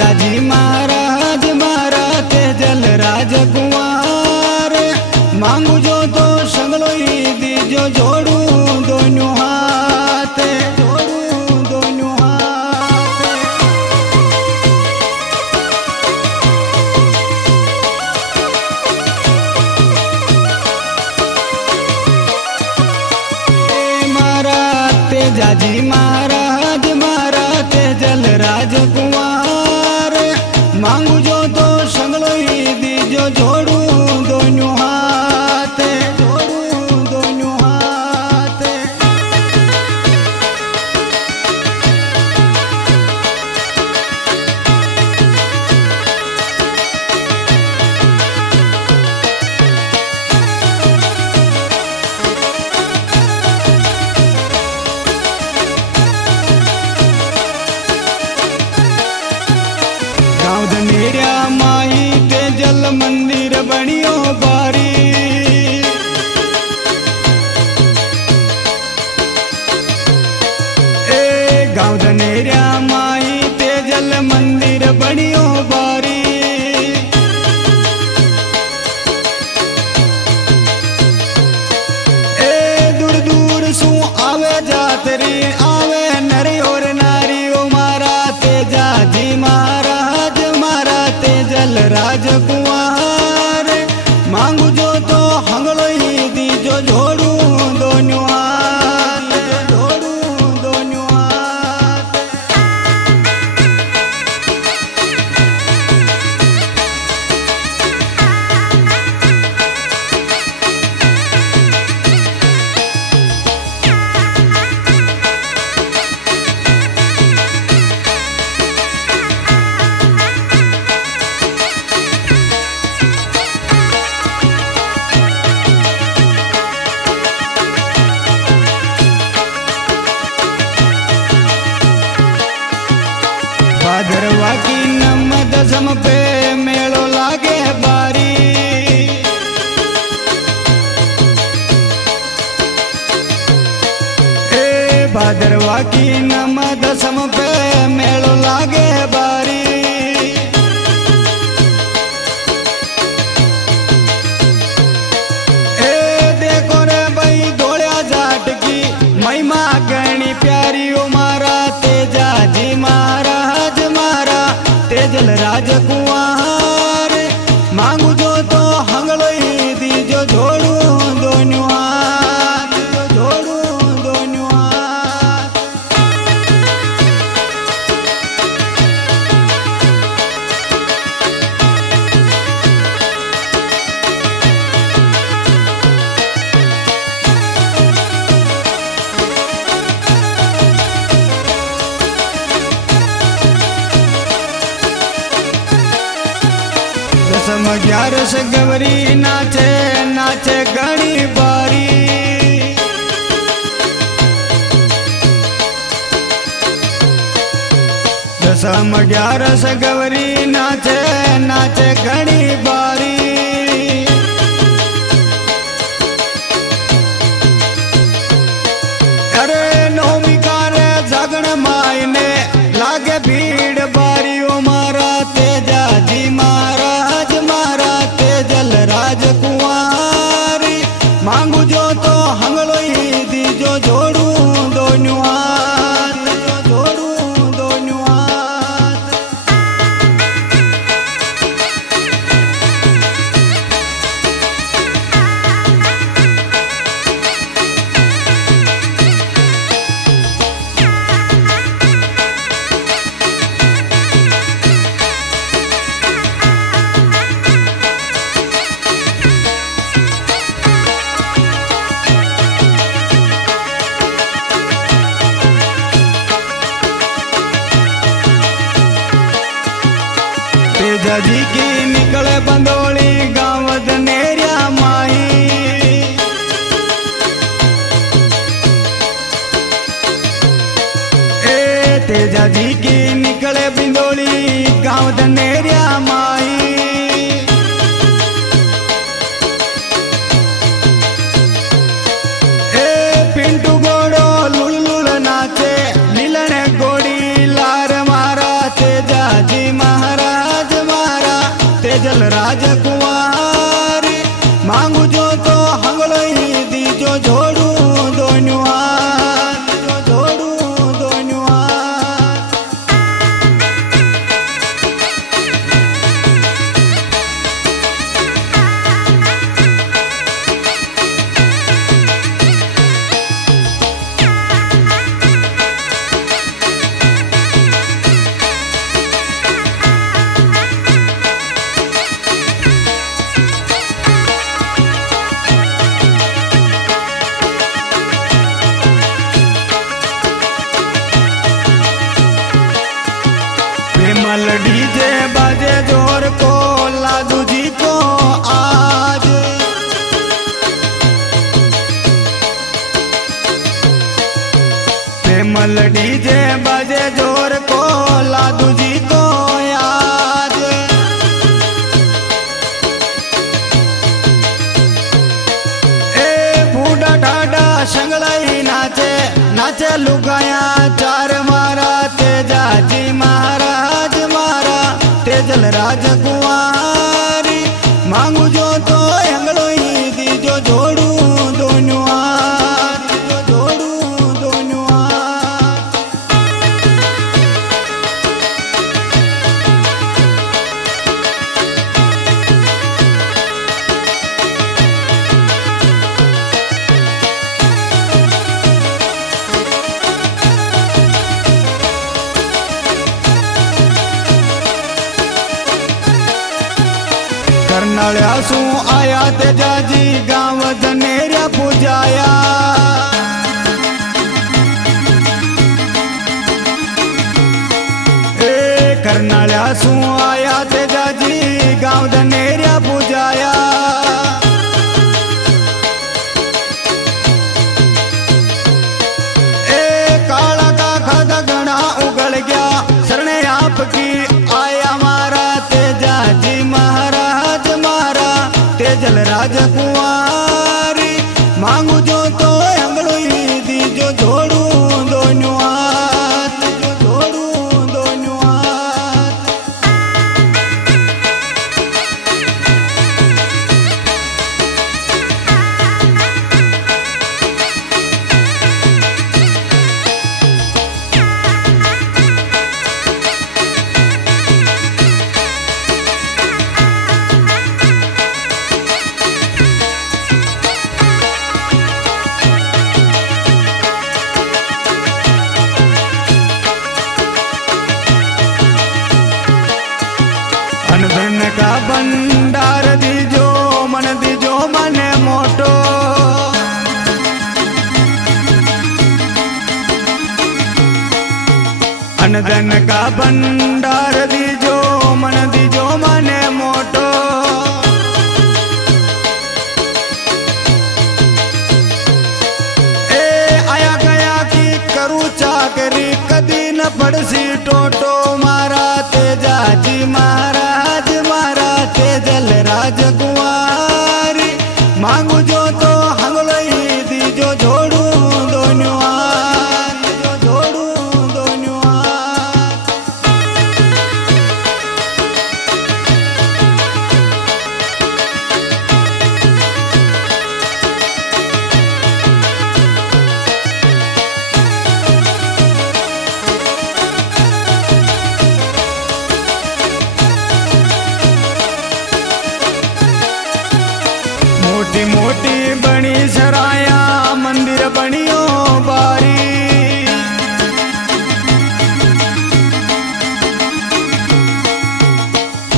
तेजाजी महाराज मारा तेजल राजकुमार मांगू जो तो सगलो ही दीजो जोड़ू दोनों हाथ जोड़ू दोनों हाथ। मारा तेजाजी महाराज मारा तेजल राजकुमार मांगू जो तो सगलो ही दीजो जोड़ू दोनों हाथ जोड़ू दोनों हाथ। गाँव धनेरिया माई तेजल मंदिर बनियो बारी गाँव धनेरिया माई तेजल मंदिर बनियो बारी। दूर दूर सु आवे जातरी आवे नरी और नारी ओ मारा तेजाजी महाराज मारा तेजल राजकुमार मांगू जो तो हंगलो ही दीजो जोड़ू दोनों हाथ जोड़ू दोनों हाथ। भादरवा की नम दसम पे मेलो लागे बारी भादरवा की नम दसम पे मेलो लागे बारी। देखो रे भाई धोलिया जाट की महिमा गणी प्यारी ओ मारा तेजाजी महाराज मारा तेजल राजकुमार मांगू जो तो हंगलो ही दीजो जोड़ू दोनों हाथ जोड़ू दोनों हाथ। दसम ग्यारस गवरी नाचे नाचे घनी बारी दसम ग्यारस गवरी नाचे नाचे घनी बारी। अरे नौमी कारे जागण माई ने लागे भीड़ बारी ओ मारा तेजाजी महाराज मारा तेजल राजकुमार मांगू जो तो हंगलो ही दीजो जोड़ू दोनों हाथ जोड़ू दोनों हाथ। तेजाजी की निकले बंदोली गाँव धनेरिया माई तेजाजी की निकले बिंदोली गाँव धनेरिया माई। पिंटू गोड़ो लुल लुल नाचे लीलन गोड़ी लार मारा तेजाजी मा डीजे बजे जोर को लादू जी को याद। ए बूढ़ा ठाडा संगलाई नाचे नाचे लुगाया चार मारा तेजा जी महाराज मारा तेजल राजकुमारी मांगू जो तो अंगड़ो ही दीजो जोड़ू दोनों करनाळ्या सू आया तेजाजी गांव धनेरिया पूजाया। ए करनाळ्या सू आया तेजाजी गांव धनेरिया पूजाया। ए काला का खद गणा उगल गया शरणे आपकी आया मारा तेजाजी महाराज तेजल राजकुमारी मांगू जो तो अंगड़ो ही दीजो जोड़ू दोनों हाथ जोड़ू दोनों हाथ। धन का भंडार दीजो मन दीजो मने मोटो। धन का भंडार दीजो मन दीजो मने मोटो। ए आया गया की करू चाकरी कदी न पड़सी टोटो मारा तेजाजी महाराज तेजल राजकुमारी मांगू जो तो हंगलई दीजो जोड़ू दोनों हाथ जोड़ू दोनों हाथ। मोटी मोटी बनी सराया मंदिर बनियो बारी।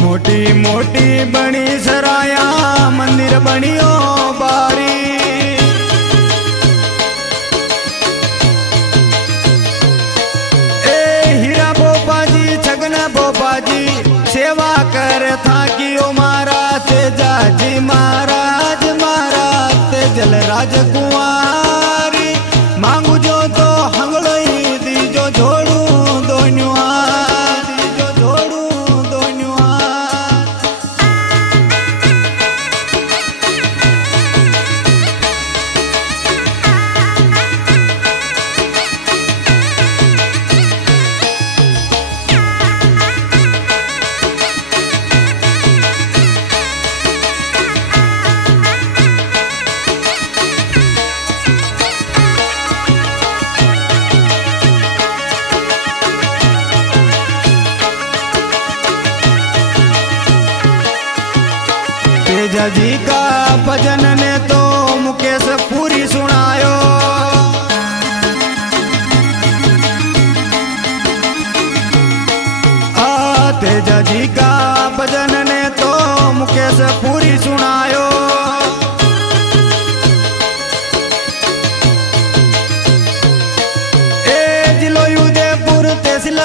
मोटी मोटी बनी सराया मंदिर बनियो बारी। ए हीरा बोपाजी छगना बोपाजी सेवा कर था कि ओ मारा तेजाजी महाराज तेजल राजकुमारी मांगू जो तो हंगड़ई दीजो जोड़ू दोनों हाथ दीजो जोड़ू दोनों हाथ। तेजा जी का भजन ने तो मुकेश पूरी सुनायो। तेजा जी का भजन ने तो मुकेश पूरी सुनायो। ए जिलो उदयपुर तहसील